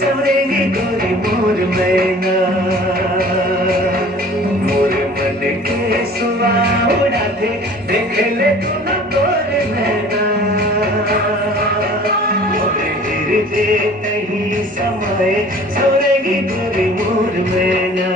सवरेगी गोरी मोर मैना, मोर मन के सुआ उड़ा दे, देख ले तू न तोर मैना, मोर हृदय कहीं समाए, सवरेगी गोरी मोर मैना।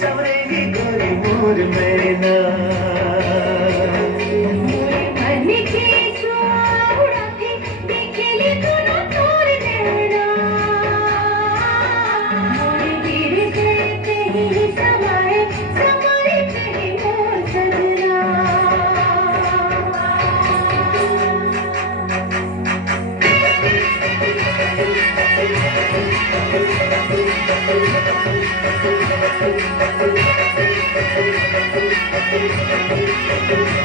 सवरेगी गोरी मोर मैना, मोर मन के सुआ उड़ा दे, देख ले तू न तोर नैना, मोर हृदय कहीं समाए, समाए कहीं मोर सजना। Thank you.